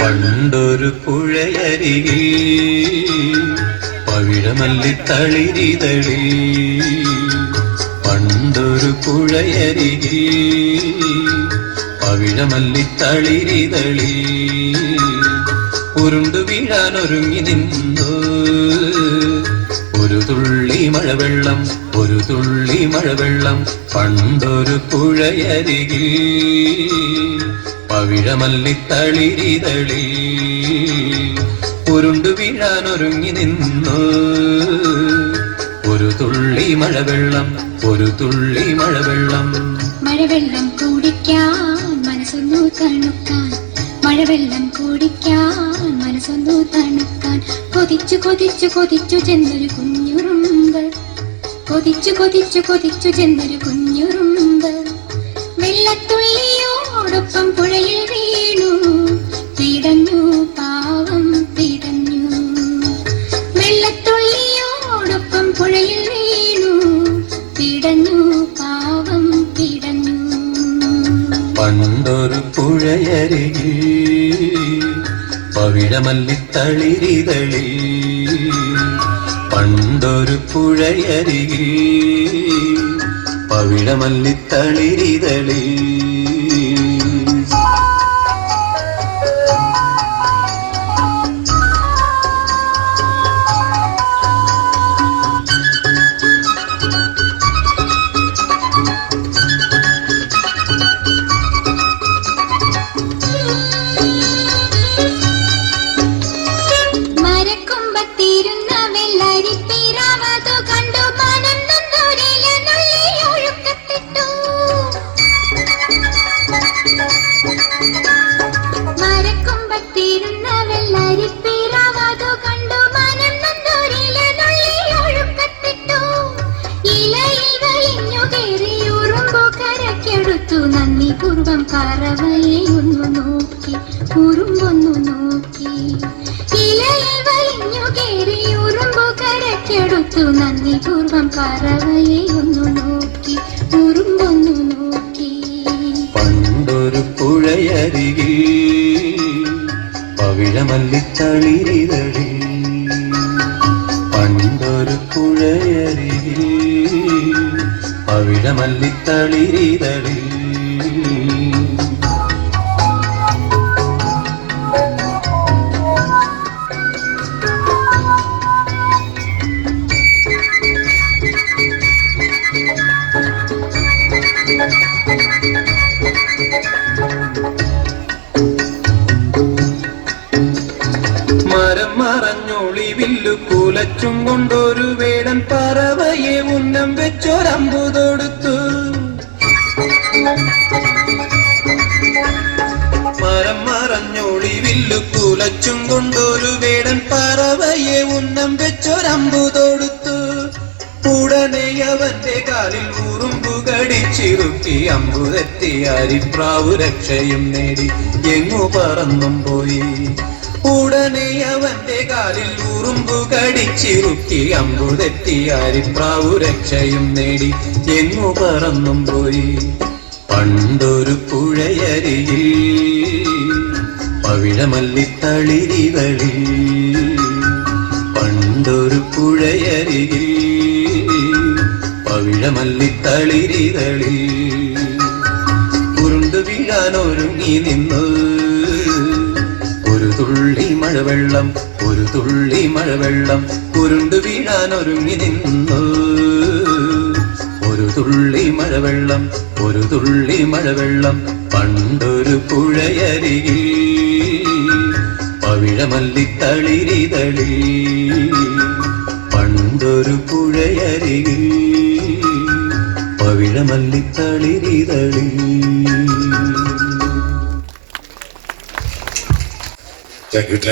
പണ്ടൊരു പുഴയരികിൽ പവിഴമല്ലിത്തളിരിതളി. പണ്ടൊരു പുഴയരികിൽ പവിഴമല്ലിത്തളിരിതളി. ഉരുണ്ടു വീഴാനൊരുങ്ങി നിന്നു ഒരു തുള്ളി മഴവെള്ളം, ഒരു തുള്ളി മഴവെള്ളം. പണ്ടൊരു പുഴയരികിൽ പവിഴമല്ലിത്തളിരിതളി. ഉരുണ്ടു വീഴാനൊരുങ്ങി നിന്നു ഒരു തുള്ളി മഴവെള്ളം, ഒരു തുള്ളി മഴവെള്ളം. മഴവെള്ളം കുടിക്കാൻ മനസ്സൊന്നു തണുക്കാൻ, മഴവെള്ളം കുടിക്കാൻ മനസ്സൊന്നു തണുക്കാൻ. കൊതിച്ചു കൊതിച്ചു കൊതിച്ചു ചെന്നൊരു കുഞ്ഞുറുമ്പ്, കൊതിച്ചു കൊതിച്ചു കൊതിച്ചു ചെന്നൊരു കുഞ്ഞുറുമ്പ്. വെള്ളത്തുള്ളിയോടൊപ്പം പുഴയിൽ വീണു പിടഞ്ഞു, പാവം പിടഞ്ഞു. വെള്ളത്തുള്ളിയോടൊപ്പം പുഴയിൽ വീണു പിടഞ്ഞു, പാവം പിടഞ്ഞു. പണ്ടൊരു പുഴയരികിൽ പവിഴമല്ലിത്തളിരിതളി. പണ്ടൊരു പുഴയരികിൽ പവിഴമല്ലിത്തളിരിതളി. നന്ദി പൂർവം പറവയെ ഒന്നു നോക്കി, ഉറുമ്പൊന്നു നോക്കി. ഇലയിൽ വലിഞ്ഞു കയറി ഉറുമ്പു കരക്കെടുത്തു. നന്ദി പൂർവം പറവയെ ഒന്നു നോക്കി, ഉറുമ്പൊന്നു നോക്കി. പണ്ടൊരു പുഴയരികിൽ പവിഴമല്ലിത്തളിരിതളി. പണ്ടൊരു പുഴയരികിൽ പവിഴമല്ലിത്തളിരിതളി. മരം മറഞ്ഞൊളിവില്ലു കുലച്ചും കൊണ്ടൊരു വേടൻ പറവയെ ഉന്നം വെച്ചൊരമ്പു തൊടുത്തു. മരം മറഞ്ഞൊളിവില്ലു കുലച്ചും കൊണ്ടൊരു വേടൻ പറവയെ ഉന്നം വെച്ചൊരമ്പു തൊടുത്തു. ഉടനെ അവന്റെ കാലിൽ ഉറുമ്പു കടിച്ചിറുക്കി. അമ്പു തെറ്റി അരിപ്രാവു രക്ഷയും നേടി എങ്ങു പറന്നും പോയി. ഉടനെ അവന്റെ കാലിൽ ഉറുമ്പു കടിച്ചിറുക്കി. അമ്പു തെറ്റി അരിപ്രാവു രക്ഷയും നേടി എങ്ങു പറന്നും പോയി. പണ്ടൊരു പുഴയരികിൽ പവിഴമല്ലിത്തളിരിതളി. പണ്ടൊരു പുഴയരികിൽ പവിഴമല്ലിത്തളിരിതളി. ഉരുണ്ടു വീഴാനൊരുങ്ങി നിന്നു ഒരു തുള്ളി മഴവെള്ളം, ഒരു തുള്ളി മഴവെള്ളം. ഉരുണ്ടു വീഴാനൊരുങ്ങി നിന്നു ഒരു തുള്ളി മഴവെള്ളം, ഒരു തുള്ളി മഴവെള്ളം. പണ്ടൊരു പുഴയരികിൽ പവിഴമല്ലിത്തളിരിതളി. പണ്ടൊരു പുഴയരികിൽ പവിഴമല്ലിത്തളിരിതളി. Thank you.